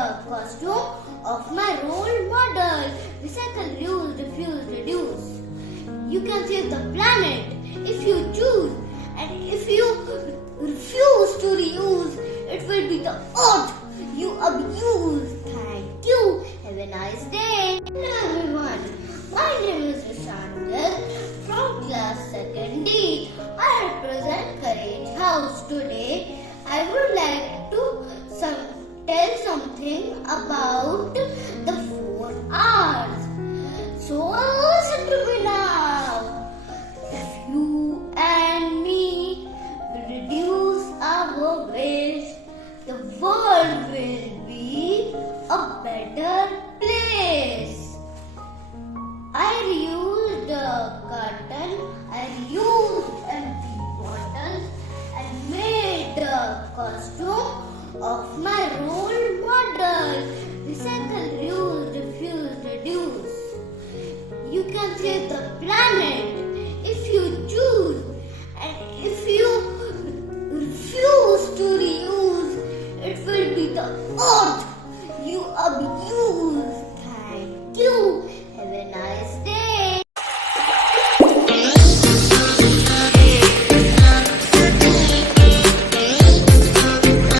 the costume of my role model. Recycle, reuse, refuse, reduce. You can save the planet if you choose, and if you refuse to reuse, it will be the earth you abuse. Thank you. Have a nice day. Hello everyone. My name is Rushaan Garg from class 2nd D. I represent Courage House. Today I would like to tell something about the 4 R's. So listen to me now. If you and me will reduce our waste, the world will be a better place. I reused the carton, I reused empty bottles and made the costume of my role model. Recycle, reuse, refuse, reduce. You can save the planet if you choose, and if you refuse to reuse, it will be the earth you abuse.